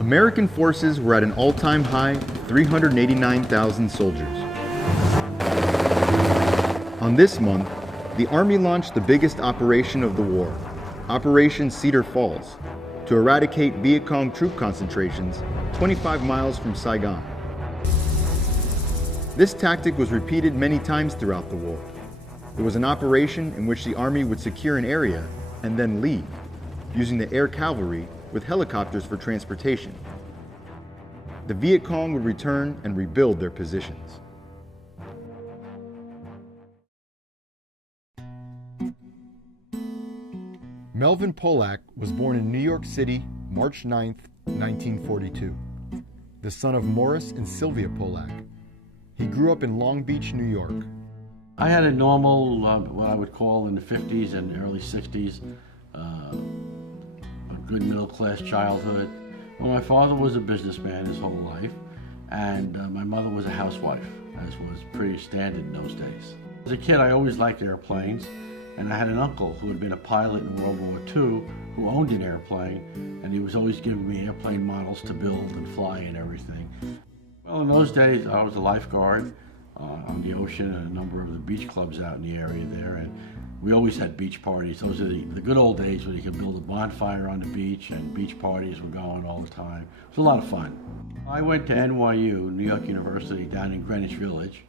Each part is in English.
American forces were at an all-time high of 389,000 soldiers. On this month, the Army launched the biggest operation of the war, Operation Cedar Falls, to eradicate Viet Cong troop concentrations 25 miles from Saigon. This tactic was repeated many times throughout the war. It was an operation in which the Army would secure an area and then leave, using the air cavalry with helicopters for transportation. The Viet Cong would return and rebuild their positions. Melvin Polak was born in New York City, March 9, 1942, the son of Morris and Sylvia Polak. He grew up in Long Beach, New York. I had a normal, what I would call in the 50s and early 60s, a good middle-class childhood. Well, my father was a businessman his whole life, and my mother was a housewife, as was pretty standard in those days. As a kid, I always liked airplanes, and I had an uncle who had been a pilot in World War II who owned an airplane, and he was always giving me airplane models to build and fly and everything. Well, in those days, I was a lifeguard on the ocean and a number of the beach clubs out in the area there, and we always had beach parties. Those are the good old days when you could build a bonfire on the beach, and beach parties were going all the time. It was a lot of fun. I went to NYU, New York University, down in Greenwich Village,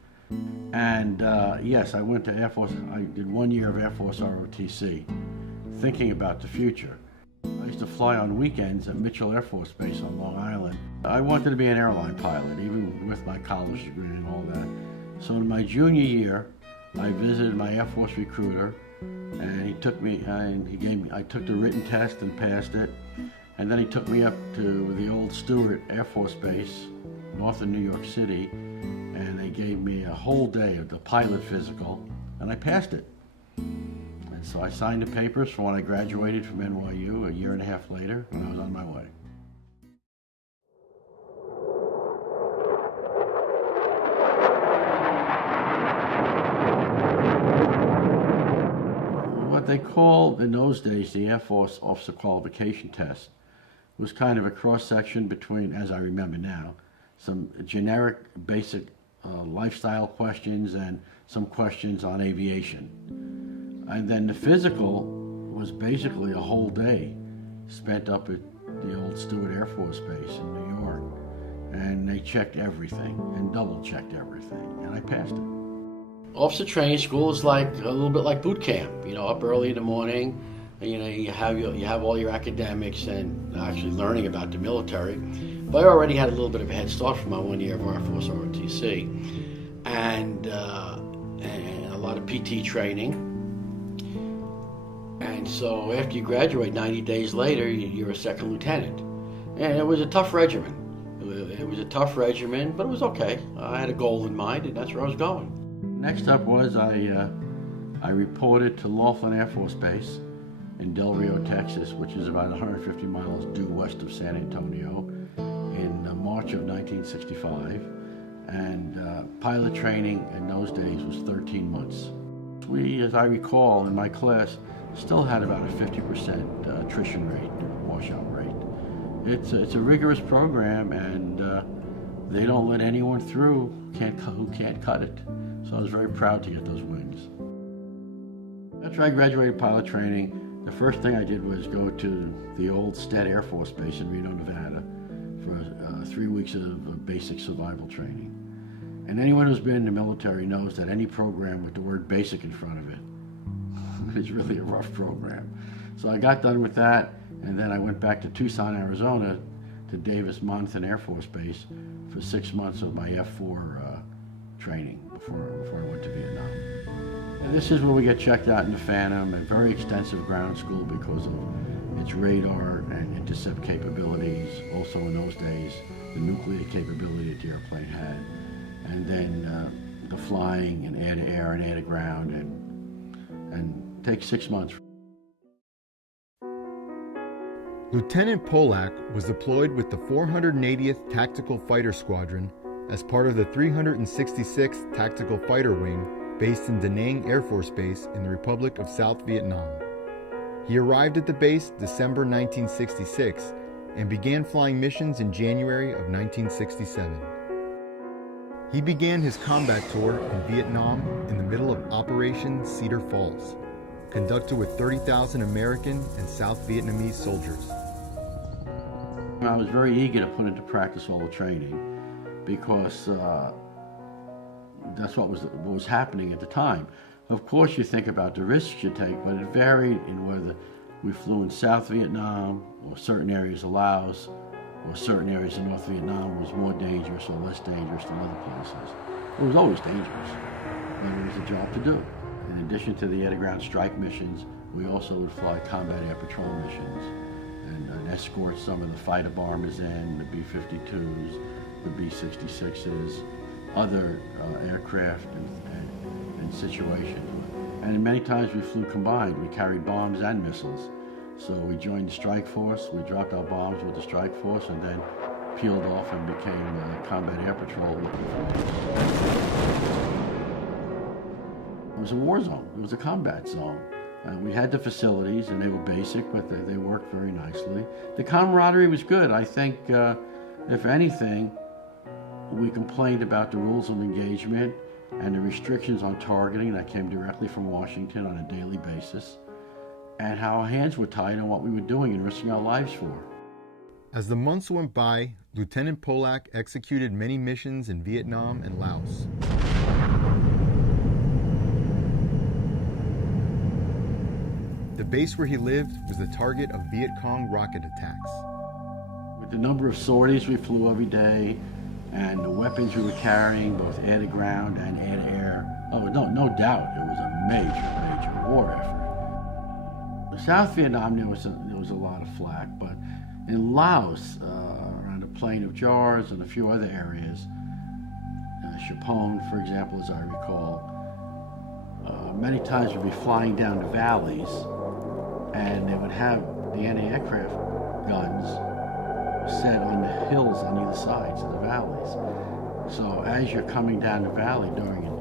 and yes, I went to Air Force. I did 1 year of Air Force ROTC, thinking about the future. I used to fly on weekends at Mitchell Air Force Base on Long Island. I wanted to be an airline pilot, even with my college degree and all that. So in my junior year, I visited my Air Force recruiter, and he took me, and I took the written test and passed it, and then he took me up to the old Stewart Air Force Base, north of New York City, and they gave me a whole day of the pilot physical, and I passed it. And so I signed the papers for when I graduated from NYU a year and a half later, and I was on my way. What they called in those days the Air Force Officer Qualification Test was kind of a cross-section between, as I remember now, some generic basic lifestyle questions and some questions on aviation. And then the physical was basically a whole day spent up at the old Stewart Air Force Base in New York. And they checked everything and double-checked everything, and I passed it. Officer training school is like a little bit like boot camp. You know, up early in the morning, and, you know, you have all your academics and actually learning about the military. But I already had a little bit of a head start from my 1 year of Air Force ROTC, and a lot of PT training. And so after you graduate, 90 days later, you're a second lieutenant. And it was a tough regimen. It was a tough regimen, but it was okay. I had a goal in mind, and that's where I was going. Next up was I reported to Laughlin Air Force Base in Del Rio, Texas, which is about 150 miles due west of San Antonio, in March of 1965. And pilot training in those days was 13 months. We, as I recall, in my class, still had about a 50% attrition rate, washout rate. It's a rigorous program, and they don't let anyone through who can't cut it. So I was very proud to get those wings. After I graduated pilot training, the first thing I did was go to the old Stead Air Force Base in Reno, Nevada for 3 weeks of basic survival training. And anyone who's been in the military knows that any program with the word basic in front of it is really a rough program. So I got done with that, and then I went back to Tucson, Arizona to Davis-Monthan Air Force Base for 6 months of my F4 training before I went to Vietnam. And this is where we get checked out in the Phantom, a very extensive ground school because of its radar and intercept capabilities. Also in those days, the nuclear capability that the airplane had. And then the flying and air-to-air and air-to-ground, and takes 6 months. Lieutenant Polak was deployed with the 480th Tactical Fighter Squadron as part of the 366th Tactical Fighter Wing based in Da Nang Air Force Base in the Republic of South Vietnam. He arrived at the base December 1966 and began flying missions in January of 1967. He began his combat tour in Vietnam in the middle of Operation Cedar Falls, conducted with 30,000 American and South Vietnamese soldiers. I was very eager to put into practice all the training because that's what was happening at the time. Of course, you think about the risks you take, but it varied in whether we flew in South Vietnam or certain areas of Laos or certain areas of North Vietnam was more dangerous or less dangerous than other places. It was always dangerous, but it was a job to do. In addition to the air-to-ground strike missions, we also would fly combat air patrol missions and escort some of the fighter bombers in, the B-52s, the B-66s, other aircraft and situations. And many times we flew combined. We carried bombs and missiles. So we joined the strike force, we dropped our bombs with the strike force, and then peeled off and became combat air patrol looking for missiles. It was a war zone. It was a combat zone. We had the facilities, and they were basic, but they worked very nicely. The camaraderie was good. I think, if anything, we complained about the rules of engagement and the restrictions on targeting that came directly from Washington on a daily basis, and how our hands were tied on what we were doing and risking our lives for. As the months went by, Lieutenant Polak executed many missions in Vietnam and Laos. The base where he lived was the target of Viet Cong rocket attacks. With the number of sorties we flew every day and the weapons we were carrying, both air to ground and air to air, no doubt it was a major war effort. In South Vietnam, there was a lot of flack, but in Laos, around the Plain of Jars and a few other areas, Chapone, for example, as I recall, many times we'd be flying down the valleys, and they would have the anti-aircraft guns set on the hills on either sides of the valleys. So as you're coming down the valley during your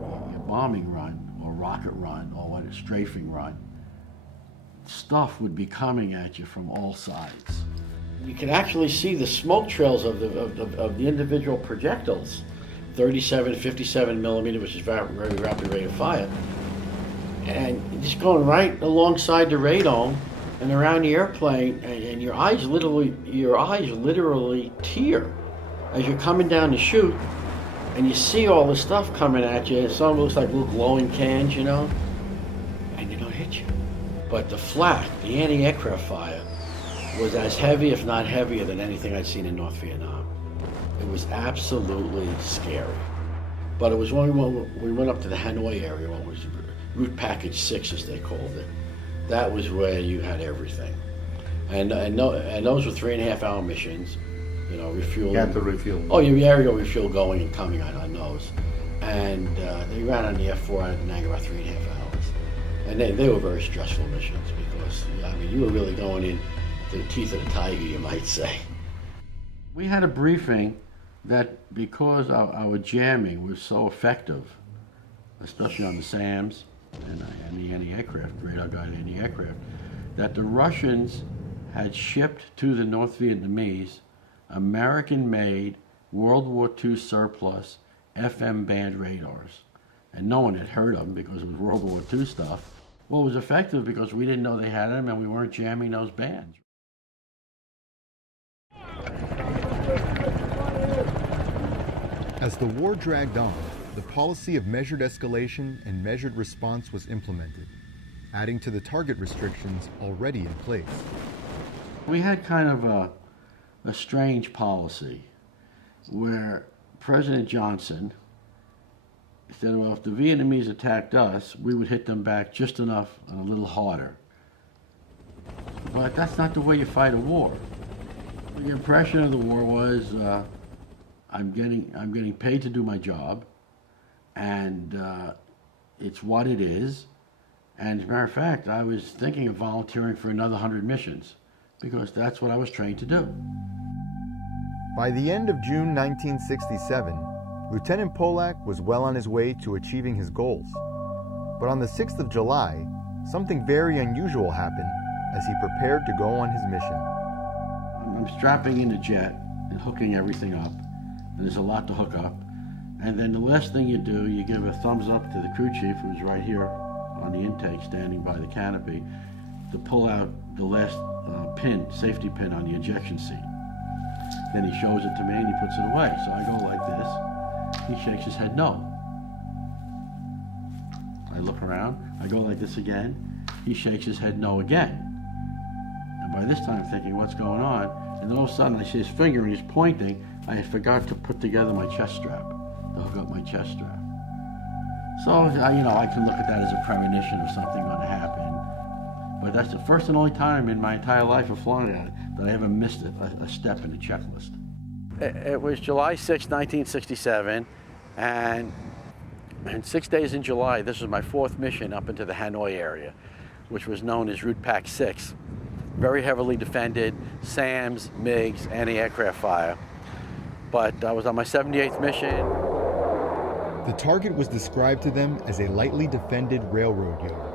bombing run, or rocket run, or what a strafing run, stuff would be coming at you from all sides. You can actually see the smoke trails of the individual projectiles. 37, 57 millimeter, which is very, very rapid rate of fire. And just going right alongside the radome and around the airplane, and your eyes literally tear as you're coming down the chute, and you see all the stuff coming at you. Some looks like little glowing cans, you know, and they don't hit you. But the flak, the anti-aircraft fire, was as heavy, if not heavier, than anything I'd seen in North Vietnam. It was absolutely scary. But it was when we went up to the Hanoi area, what was Route Package 6, as they called it. That was where you had everything. And those were 3.5-hour missions, you know, refueling. You had to refuel. Oh, your aerial refuel going and coming on those. And they ran on the F4 out of Da Nang about 3.5 hours. And they were very stressful missions because, I mean, you were really going in to the teeth of the tiger, you might say. We had a briefing that because our jamming was so effective, especially on the SAMs and the anti-aircraft, radar-guided anti-aircraft, that the Russians had shipped to the North Vietnamese American-made World War II surplus FM band radars. And no one had heard of them because it was World War II stuff. Well, it was effective because we didn't know they had them and we weren't jamming those bands. As the war dragged on, the policy of measured escalation and measured response was implemented, adding to the target restrictions already in place. We had kind of a strange policy where President Johnson said, well, if the Vietnamese attacked us, we would hit them back just enough and a little harder. But that's not the way you fight a war. The impression of the war was, I'm getting paid to do my job, and it's what it is. And as a matter of fact, I was thinking of volunteering for another 100 missions because that's what I was trained to do. By the end of June 1967, Lieutenant Polak was well on his way to achieving his goals. But on the 6th of July, something very unusual happened as he prepared to go on his mission. I'm strapping in the jet and hooking everything up. And there's a lot to hook up. And then the last thing you do, you give a thumbs up to the crew chief, who's right here on the intake, standing by the canopy, to pull out the last safety pin on the ejection seat. Then he shows it to me and he puts it away. So I go like this. He shakes his head no. I look around. I go like this again. He shakes his head no again. And by this time I'm thinking, what's going on? And then all of a sudden I see his finger and he's pointing. I forgot to put together my chest strap, to hook up my chest strap. So, I can look at that as a premonition of something going to happen. But that's the first and only time in my entire life of flying that I ever missed a step in the checklist. It was July 6, 1967, and 6 days in July, this was my fourth mission up into the Hanoi area, which was known as Route Pack 6. Very heavily defended, SAMs, MiGs, anti-aircraft fire. But I was on my 78th mission. The target was described to them as a lightly defended railroad yard.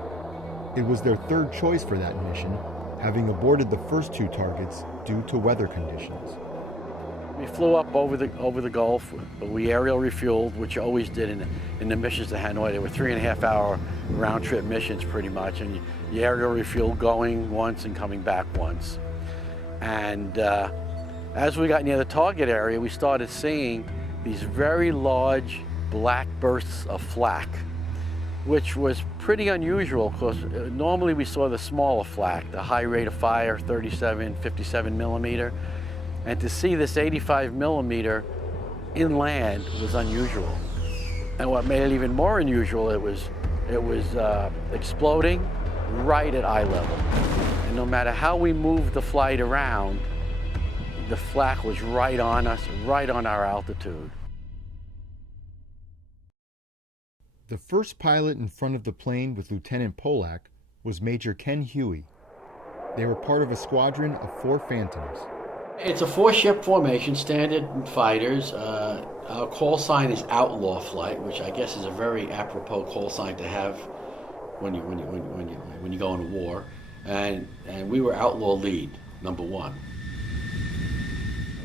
It was their third choice for that mission, having aborted the first two targets due to weather conditions. We flew up over the Gulf, but we aerial refueled, which you always did in the missions to Hanoi. They were 3.5 hour round trip missions pretty much, and you aerial refueled going once and coming back once. And as we got near the target area, we started seeing these very large black bursts of flak, which was pretty unusual because normally we saw the smaller flak, the high rate of fire, 37, 57 millimeter. And to see this 85 millimeter inland was unusual. And what made it even more unusual, it was exploding right at eye level. And no matter how we moved the flight around, the flak was right on us, right on our altitude. The first pilot in front of the plane with Lieutenant Polak was Major Ken Huey. They were part of a squadron of 4 Phantoms. It's a 4-ship formation, standard fighters. Our call sign is Outlaw Flight, which I guess is a very apropos call sign to have when you go into war. And we were Outlaw Lead, number 1.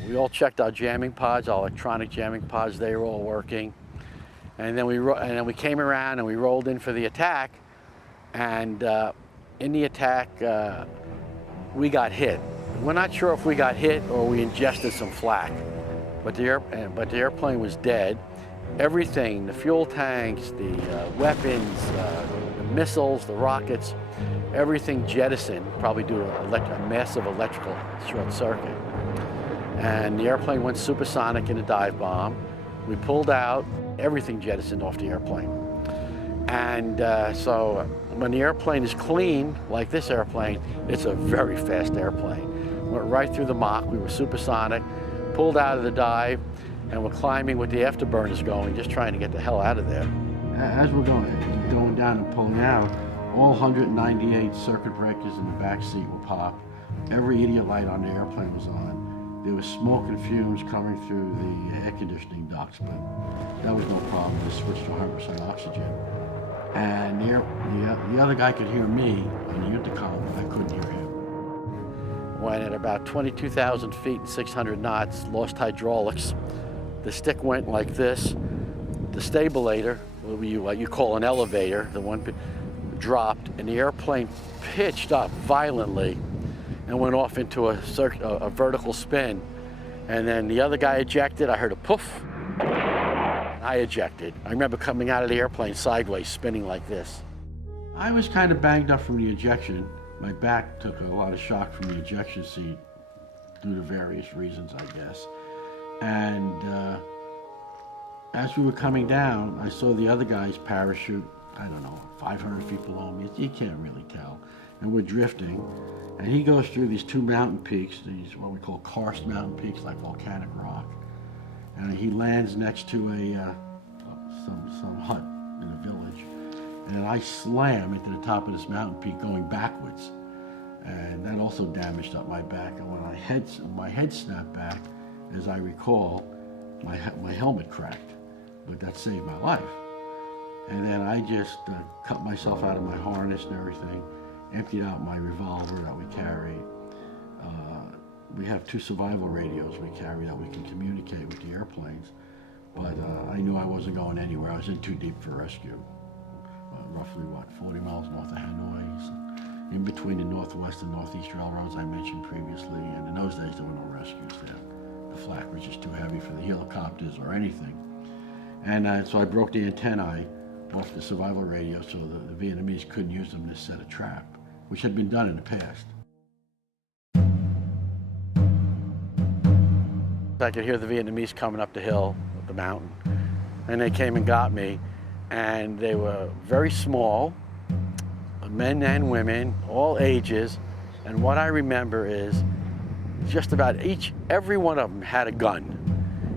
We all checked our jamming pods, our electronic jamming pods. They were all working. And then we came around and we rolled in for the attack. And in the attack, we got hit. We're not sure if we got hit or we ingested some flak, but the airplane was dead. Everything, the fuel tanks, the weapons, the missiles, the rockets, everything jettisoned, probably due to a massive electrical short circuit. And the airplane went supersonic in a dive bomb. We pulled out, everything jettisoned off the airplane. And so when the airplane is clean, like this airplane, it's a very fast airplane. Went right through the Mach, we were supersonic, pulled out of the dive, and we're climbing with the afterburners going, just trying to get the hell out of there. As we're going down and pulling out, all 198 circuit breakers in the back seat were popped. Every idiot light on the airplane was on. There was smoke and fumes coming through the air conditioning ducts, but that was no problem. We switched to 100% oxygen. And the other guy could hear me on the intercom, but I couldn't hear him. When at about 22,000 feet and 600 knots, lost hydraulics. The stick went like this. The stabilator, what you call an elevator, the one dropped, and the airplane pitched up violently and went off into a vertical spin. And then the other guy ejected. I heard a poof, and I ejected. I remember coming out of the airplane sideways, spinning like this. I was kind of banged up from the ejection. My back took a lot of shock from the ejection seat due to various reasons, I guess. And as we were coming down, I saw the other guy's parachute, I don't know, 500 feet below me. You can't really tell. And we're drifting. And he goes through these 2 mountain peaks, these what we call karst mountain peaks, like volcanic rock. And he lands next to some hut in a village. And I slam into the top of this mountain peak going backwards. And that also damaged up my back. And when my head snapped back, as I recall, my helmet cracked. but that saved my life. And then I just cut myself out of my harness and everything, emptied out my revolver that we carried. We have 2 survival radios we carry that we can communicate with the airplanes, but I knew I wasn't going anywhere. I was in too deep for rescue. Roughly, 40 miles north of Hanoi, in between the northwest and northeast railroads I mentioned previously, and in those days there were no rescues there. The flak was just too heavy for the helicopters or anything. And so I broke the antennae off the survival radio so the Vietnamese couldn't use them to set a trap, which had been done in the past. I could hear the Vietnamese coming up the hill, up the mountain, and they came and got me, and they were very small, men and women, all ages, and what I remember is just about every one of them had a gun.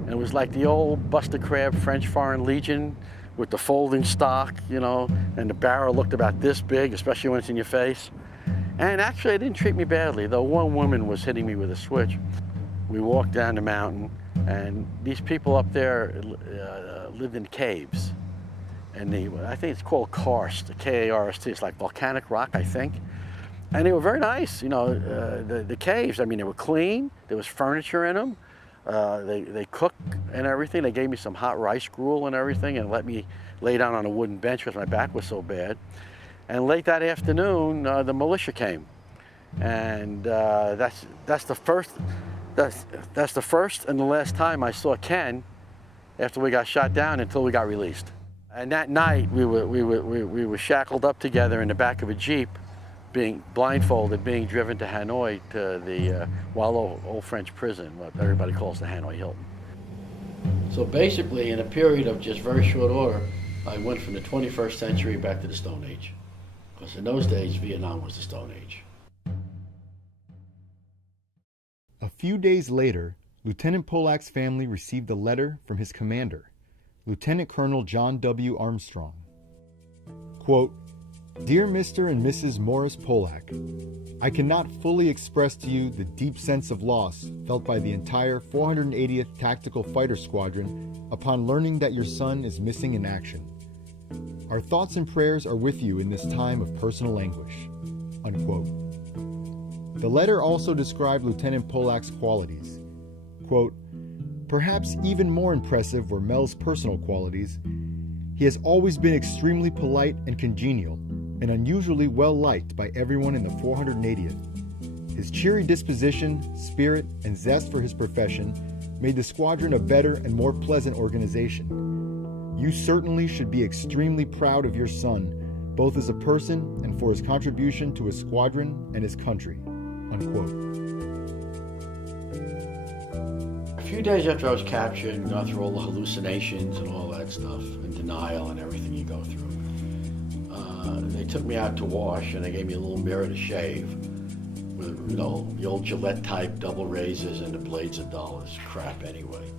And it was like the old Buster Crabbe French Foreign Legion with the folding stock, you know, and the barrel looked about this big, especially when it's in your face. And actually, they didn't treat me badly, though one woman was hitting me with a switch. We walked down the mountain, and these people up there lived in caves. And I think it's called karst, K-A-R-S-T. It's like volcanic rock, I think. And they were very nice, you know, the caves. I mean, they were clean. There was furniture in them. They cooked and everything. They gave me some hot rice gruel and everything and let me lay down on a wooden bench because my back was so bad. And late that afternoon, the militia came. And that's the first and the last time I saw Ken after we got shot down until we got released. And that night we were shackled up together in the back of a Jeep, being blindfolded, being driven to Hanoi to the old French prison, what everybody calls the Hanoi Hilton. So basically, in a period of just very short order, I went from the 21st century back to the Stone Age. Because in those days, Vietnam was the Stone Age. A few days later, Lieutenant Polak's family received a letter from his commander, Lieutenant Colonel John W. Armstrong. Quote, "Dear Mr. and Mrs. Morris Polak, I cannot fully express to you the deep sense of loss felt by the entire 480th Tactical Fighter Squadron upon learning that your son is missing in action. Our thoughts and prayers are with you in this time of personal anguish." Unquote. The letter also described Lieutenant Polak's qualities. Quote, "Perhaps even more impressive were Mel's personal qualities. He has always been extremely polite and congenial, and unusually well-liked by everyone in the 480th. His cheery disposition, spirit, and zest for his profession made the squadron a better and more pleasant organization. You certainly should be extremely proud of your son, both as a person and for his contribution to his squadron and his country." Unquote. A few days after I was captured and got through all the hallucinations and all that stuff, and denial and everything you go through, they took me out to wash and they gave me a little mirror to shave with, you know, the old Gillette type double razors, and the blades are dull as crap anyway.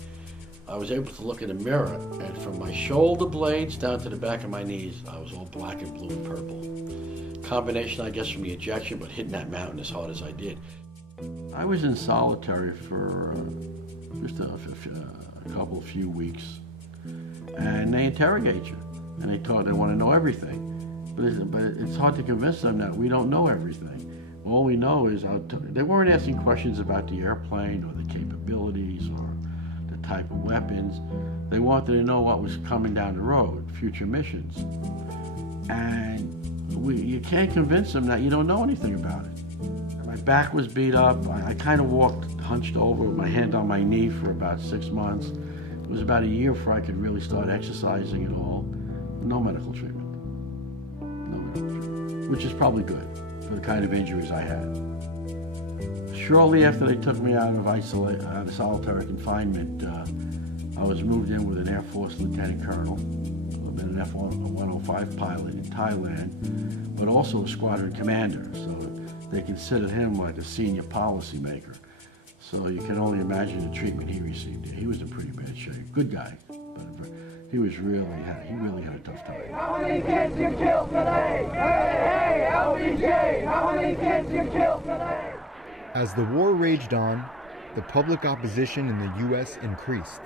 I was able to look in the mirror, and from my shoulder blades down to the back of my knees, I was all black and blue and purple. Combination, I guess, from the injection, but hitting that mountain as hard as I did. I was in solitary for just a few weeks, and they interrogate you, and they want to know everything. But it's hard to convince them that we don't know everything. All we know is they weren't asking questions about the airplane or the capabilities or the type of weapons. They wanted to know what was coming down the road, future missions. And you can't convince them that you don't know anything about it. My back was beat up. I kind of walked hunched over with my hand on my knee for about 6 months. It was about a year before I could really start exercising at all. No medical treatment. Which is probably good for the kind of injuries I had. Shortly after they took me out of solitary confinement, I was moved in with an Air Force lieutenant colonel. I've been an F-105 pilot in Thailand, but also a squadron commander, so they considered him like a senior policymaker. So you can only imagine the treatment he received. He was in pretty bad shape. Good guy, but he really had a tough time. How many kids you killed today? Hey, LBJ, how many kids you killed today? As the war raged on, the public opposition in the U.S. increased.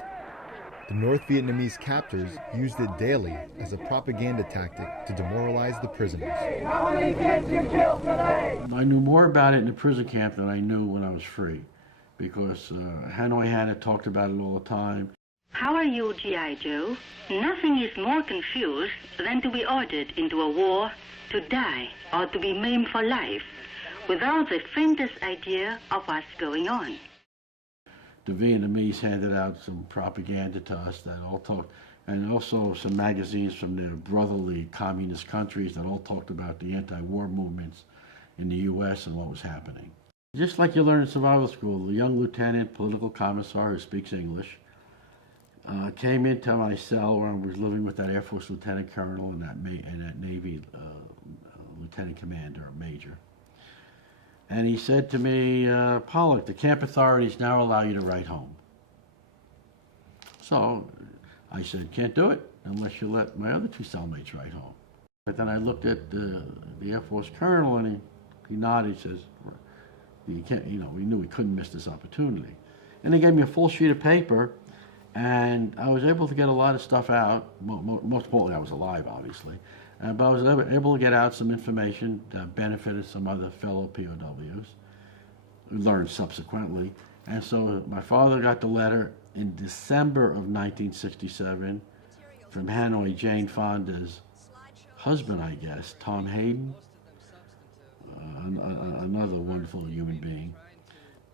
The North Vietnamese captors used it daily as a propaganda tactic to demoralize the prisoners. How many kids you killed today? I knew more about it in the prison camp than I knew when I was free, because Hanoi Hannah talked about it all the time. How are you, G.I. Joe? Nothing is more confused than to be ordered into a war to die or to be maimed for life without the faintest idea of what's going on. The Vietnamese handed out some propaganda to us that all talked, and also some magazines from their brotherly communist countries that all talked about the anti-war movements in the U.S. and what was happening. Just like you learn in survival school, the young lieutenant, political commissar who speaks English, came into my cell where I was living with that Air Force lieutenant colonel and that Navy lieutenant commander or major. And he said to me, Pollock, the camp authorities now allow you to write home. So I said, can't do it unless you let my other two cellmates write home. But then I looked at the Air Force colonel and he nodded, he says, you can't, you know, we knew we couldn't miss this opportunity. And he gave me a full sheet of paper, and I was able to get a lot of stuff out. Most importantly, I was alive, obviously. But I was able to get out some information that benefited some other fellow POWs, who learned subsequently. And so my father got the letter in December of 1967 from Hanoi Jane Fonda's husband, I guess, Tom Hayden, another wonderful human being.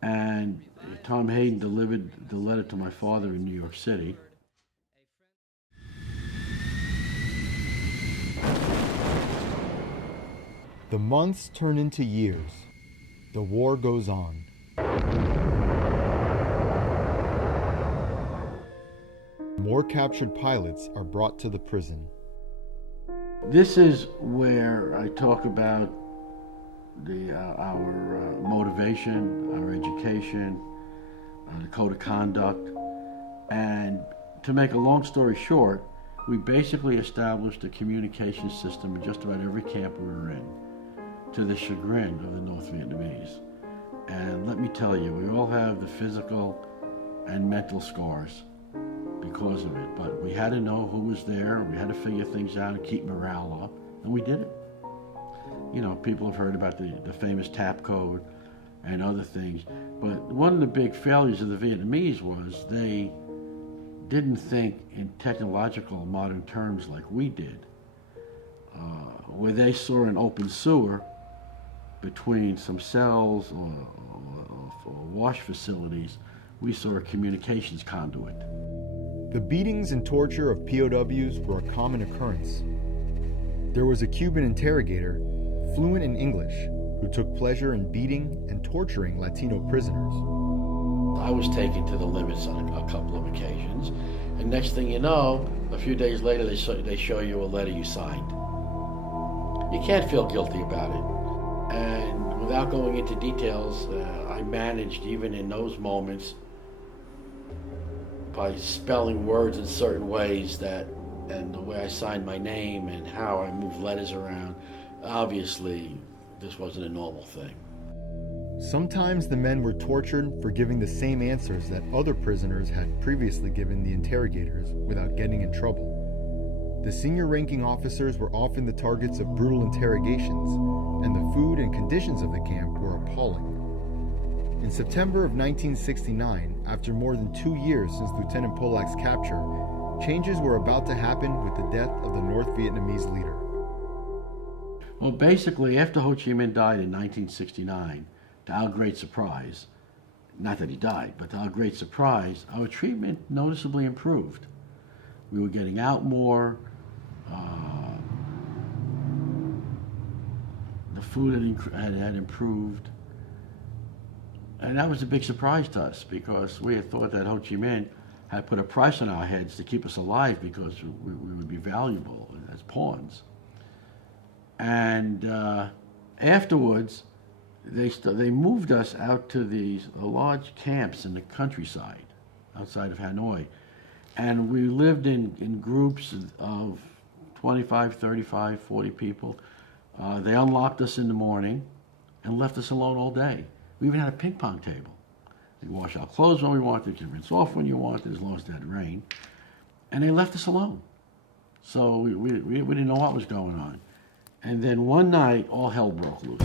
And Tom Hayden delivered the letter to my father in New York City. The months turn into years. The war goes on. More captured pilots are brought to the prison. This is where I talk about our motivation, our education, the code of conduct. And to make a long story short, we basically established a communication system in just about every camp we were in, to the chagrin of the North Vietnamese. And let me tell you, we all have the physical and mental scars because of it. But we had to know who was there, we had to figure things out and keep morale up, and we did it. You know, people have heard about the famous TAP code and other things, but one of the big failures of the Vietnamese was they didn't think in technological modern terms like we did. Where they saw an open sewer between some cells or wash facilities, we saw a communications conduit. The beatings and torture of POWs were a common occurrence. There was a Cuban interrogator, fluent in English, who took pleasure in beating and torturing Latino prisoners. I was taken to the limits on a couple of occasions, and next thing you know, a few days later they show you a letter you signed. You can't feel guilty about it. And without going into details, I managed, even in those moments, by spelling words in certain ways and the way I signed my name and how I moved letters around, obviously this wasn't a normal thing. Sometimes the men were tortured for giving the same answers that other prisoners had previously given the interrogators without getting in trouble. The senior ranking officers were often the targets of brutal interrogations, and the food and conditions of the camp were appalling. In September of 1969, after more than 2 years since Lieutenant Polak's capture, changes were about to happen with the death of the North Vietnamese leader. Well, basically, after Ho Chi Minh died in 1969, to our great surprise, not that he died, but to our great surprise, our treatment noticeably improved. We were getting out more, the food had improved, and that was a big surprise to us because we had thought that Ho Chi Minh had put a price on our heads to keep us alive because we would be valuable as pawns. And afterwards, they moved us out to these large camps in the countryside outside of Hanoi. And we lived in groups of 25, 35, 40 people. They unlocked us in the morning and left us alone all day. We even had a ping pong table. We wash our clothes when we wanted, you could rinse off when you wanted, as long as it had rain. And they left us alone. So we didn't know what was going on. And then one night, all hell broke loose.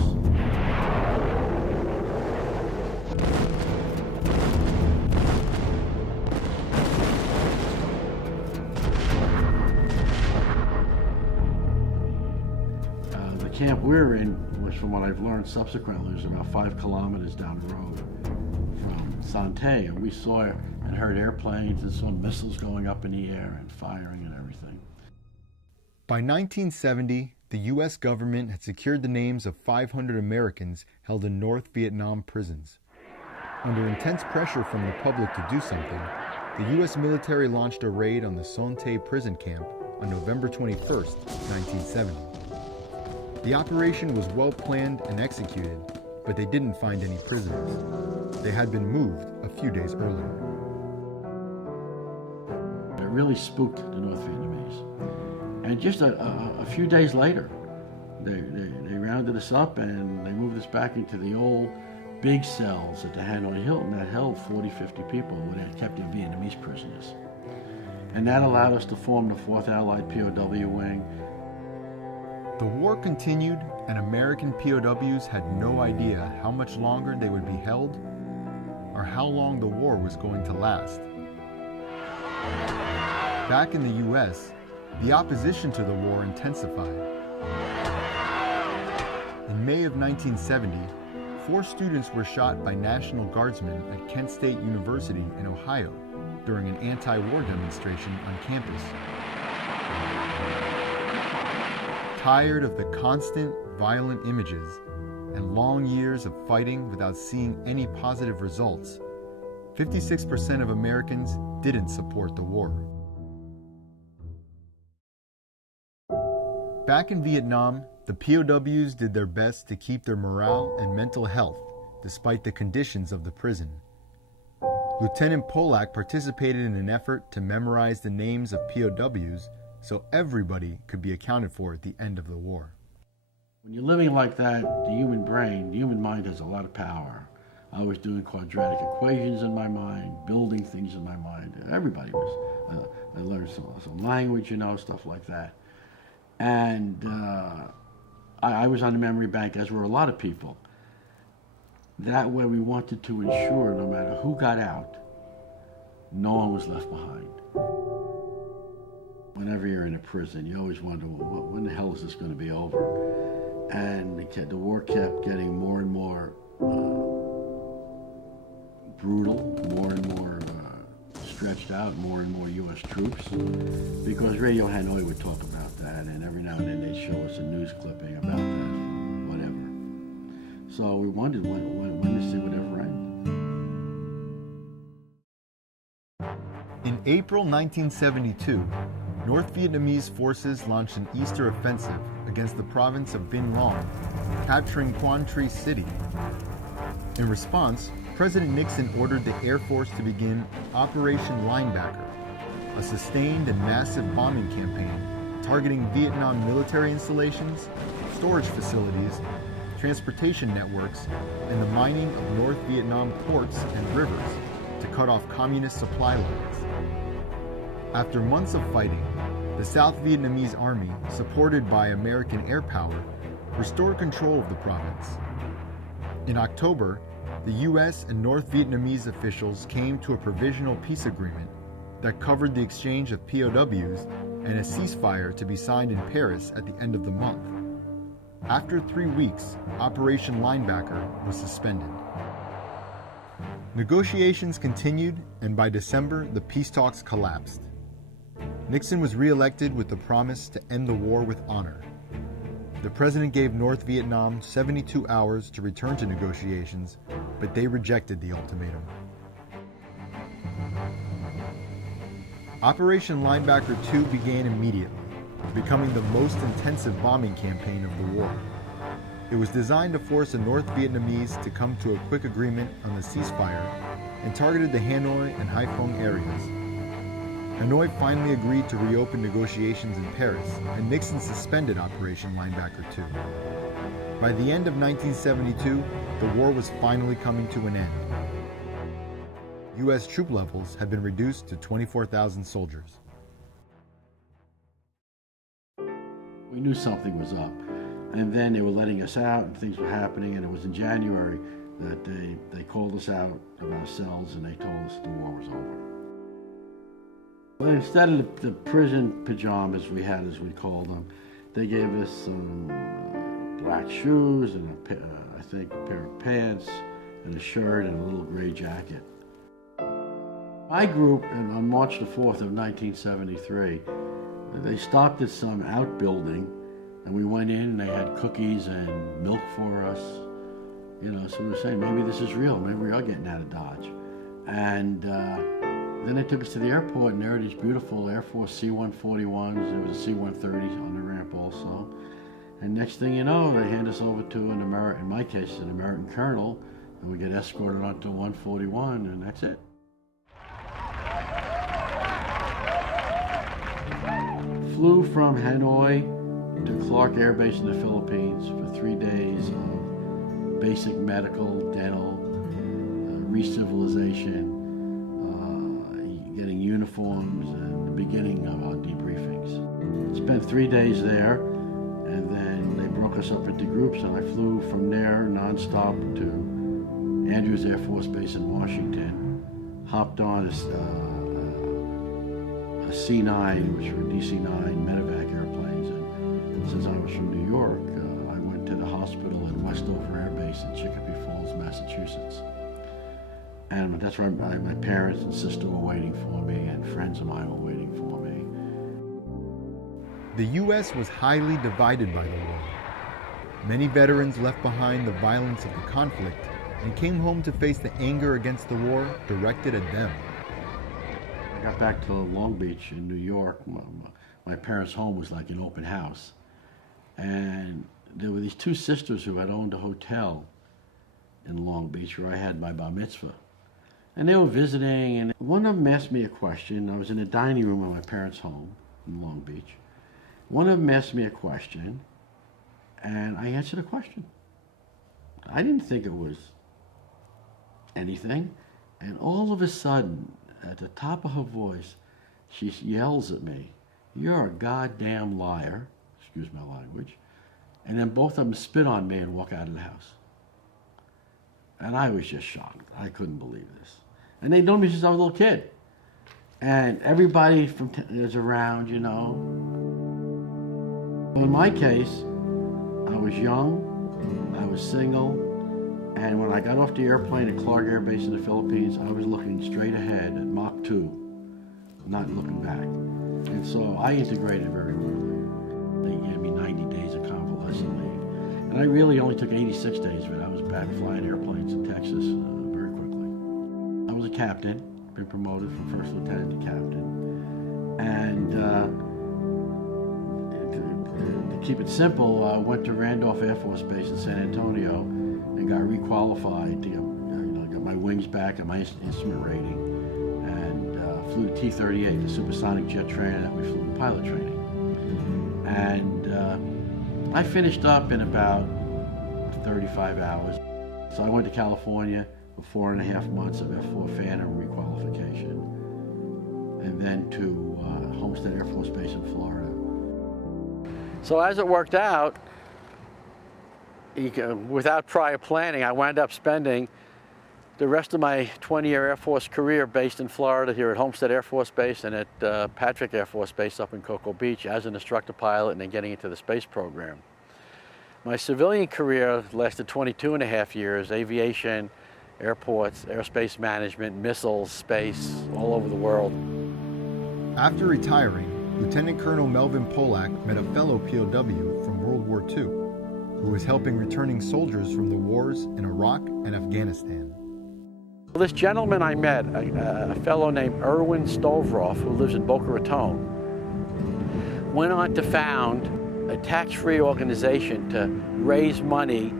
The camp we were in was, from what I've learned subsequently, was about 5 kilometers down the road from Sante, and we saw and heard airplanes and saw missiles going up in the air and firing and everything. By 1970, the U.S. government had secured the names of 500 Americans held in North Vietnam prisons. Under intense pressure from the public to do something, the U.S. military launched a raid on the Son Tay prison camp on November 21, 1970. The operation was well planned and executed, but they didn't find any prisoners. They had been moved a few days earlier. It really spooked the North Vietnamese. And just a few days later, they rounded us up and they moved us back into the old big cells at the Hanoi Hilton that held 40, 50 people where they kept their Vietnamese prisoners. And that allowed us to form the 4th Allied POW Wing. The war continued, and American POWs had no idea how much longer they would be held or how long the war was going to last. Back in the U.S., the opposition to the war intensified. In May of 1970, 4 students were shot by National Guardsmen at Kent State University in Ohio during an anti-war demonstration on campus. Tired of the constant, violent images and long years of fighting without seeing any positive results, 56% of Americans didn't support the war. Back in Vietnam, the POWs did their best to keep their morale and mental health despite the conditions of the prison. Lieutenant Polak participated in an effort to memorize the names of POWs so everybody could be accounted for at the end of the war. When you're living like that, the human mind has a lot of power. I was doing quadratic equations in my mind, building things in my mind. Everybody was. I learned some language, stuff like that. And I was on the memory bank, as were a lot of people. That way we wanted to ensure, no matter who got out, no one was left behind. Whenever you're in a prison, you always wonder, when the hell is this going to be over? And the war kept getting more and more brutal, more and more stretched out, more and more U.S. troops, because Radio Hanoi would talk about that, and every now and then they'd show us a news clipping about that, whatever. So we wondered when this thing would ever end. In April 1972, North Vietnamese forces launched an Easter offensive against the province of Vinh Long, capturing Quang Tri City. In response, President Nixon ordered the Air Force to begin Operation Linebacker, a sustained and massive bombing campaign targeting Vietnam military installations, storage facilities, transportation networks, and the mining of North Vietnam ports and rivers to cut off communist supply lines. After months of fighting, the South Vietnamese Army, supported by American air power, restored control of the province. In October, the U.S. and North Vietnamese officials came to a provisional peace agreement that covered the exchange of POWs and a ceasefire to be signed in Paris at the end of the month. After 3 weeks, Operation Linebacker was suspended. Negotiations continued, and by December, the peace talks collapsed. Nixon was re-elected with the promise to end the war with honor. The president gave North Vietnam 72 hours to return to negotiations, but they rejected the ultimatum. Operation Linebacker 2 began immediately, becoming the most intensive bombing campaign of the war. It was designed to force the North Vietnamese to come to a quick agreement on the ceasefire and targeted the Hanoi and Haiphong areas. Hanoi finally agreed to reopen negotiations in Paris, and Nixon suspended Operation Linebacker 2. By the end of 1972, the war was finally coming to an end. U.S. troop levels had been reduced to 24,000 soldiers. We knew something was up. And then they were letting us out and things were happening, and it was in January that they called us out of our cells and they told us the war was over. But instead of the prison pajamas we had, as we called them, they gave us some black shoes and I think a pair of pants and a shirt and a little gray jacket. My group, on March the 4th of 1973, they stopped at some outbuilding, and we went in and they had cookies and milk for us. You know, so we were saying, maybe this is real, maybe we are getting out of Dodge. And then they took us to the airport, and there are these beautiful Air Force C-141s. There was a C-130 on the ramp also. And next thing you know, they hand us over to an American, in my case, an American colonel, and we get escorted onto 141, and that's it. Flew from Hanoi to Clark Air Base in the Philippines for 3 days of basic medical, dental, re-civilization, getting uniforms, and the beginning of our debriefings. Spent 3 days there, and then they broke us up into groups, and I flew from there nonstop to Andrews Air Force Base in Washington, hopped on a C-9, which were DC-9 medevac airplanes, and since I was from New York, I went to the hospital at Westover Air Base in Chicopee Falls, Massachusetts. And that's where my parents and sister were waiting for me, and friends of mine were waiting for me. The U.S. was highly divided by the war. Many veterans left behind the violence of the conflict and came home to face the anger against the war directed at them. I got back to Long Beach in New York. My parents' home was like an open house. And there were these two sisters who had owned a hotel in Long Beach where I had my bar mitzvah. And they were visiting, and one of them asked me a question. I was in the dining room of my parents' home in Long Beach. One of them asked me a question, and I answered the question. I didn't think it was anything. And all of a sudden, at the top of her voice, she yells at me, "You're a goddamn liar," excuse my language, and then both of them spit on me and walk out of the house. And I was just shocked. I couldn't believe this. And they'd known me since I was a little kid. And everybody is around, you know. In my case, I was young, I was single, and when I got off the airplane at Clark Air Base in the Philippines, I was looking straight ahead at Mach 2, not looking back. And so I integrated very well. They gave me 90 days of convalescent leave. And I really only took 86 days of it. I was back flying airplanes in Texas very quickly. I was a captain, been promoted from first lieutenant to captain. And to keep it simple, I went to Randolph Air Force Base in San Antonio and got requalified to got my wings back and my instrument rating, and flew the T-38, the supersonic jet trainer that we flew in pilot training. And I finished up in about 35 hours. So I went to California for 4.5 months of F-4 Phantom requalification, and then to Homestead Air Force Base in Florida. So as it worked out, without prior planning, I wound up spending the rest of my 20-year Air Force career based in Florida, here at Homestead Air Force Base and at Patrick Air Force Base up in Cocoa Beach as an instructor pilot, and then getting into the space program. My civilian career lasted 22.5 years, aviation, airports, airspace management, missiles, space, all over the world. After retiring, Lieutenant Colonel Melvin Polak met a fellow POW from World War II who was helping returning soldiers from the wars in Iraq and Afghanistan. This gentleman I met, a fellow named Erwin Stovroff, who lives in Boca Raton, went on to found a tax-free organization to raise money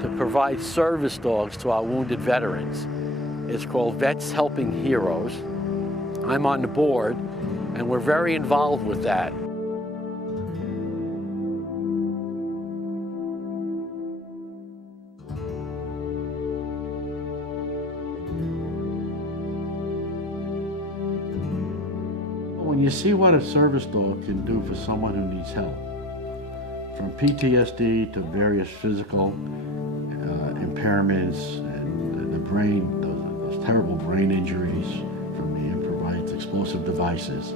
to provide service dogs to our wounded veterans. It's called Vets Helping Heroes. I'm on the board, and we're very involved with that. When you see what a service dog can do for someone who needs help, from PTSD to various physical impairments and the brain, those terrible brain injuries from the improvised explosive devices.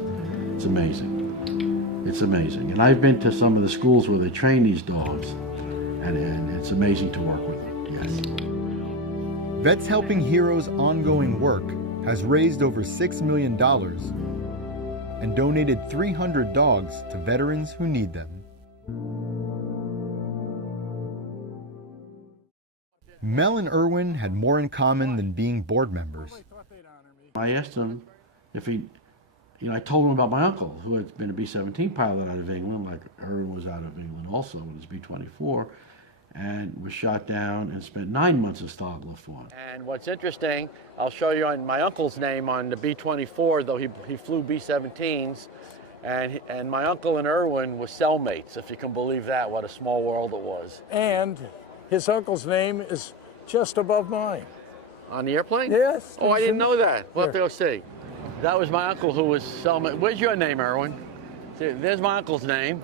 It's amazing. It's amazing. And I've been to some of the schools where they train these dogs, and it's amazing to work with them, yes. Vets Helping Heroes' ongoing work has raised over $6 million and donated 300 dogs to veterans who need them. Mel and Irwin had more in common than being board members. I asked him if he, I told him about my uncle, who had been a B-17 pilot out of England, like Irwin was out of England also with his B-24, and was shot down and spent 9 months in Stalag Luft 1. And what's interesting, I'll show you on my uncle's name on the B-24, though he flew B-17s, and my uncle and Irwin were cellmates, if you can believe that, what a small world it was. And his uncle's name is just above mine. On the airplane? Yes. Oh, I didn't know that. We'll have to go see. That was my uncle who was cellmate. Where's your name, Irwin? See, there's my uncle's name.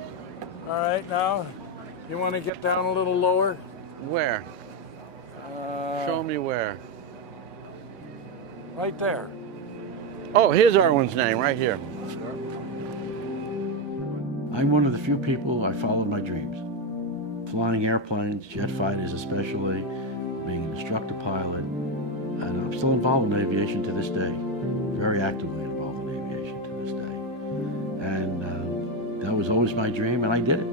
All right, now, you want to get down a little lower? Where? Show me where. Right there. Oh, here's Irwin's name, right here. I'm one of the few people I followed my dreams. Flying airplanes, jet fighters especially, being an instructor pilot, and I'm still involved in aviation to this day, very actively involved in aviation to this day. And that was always my dream, and I did it.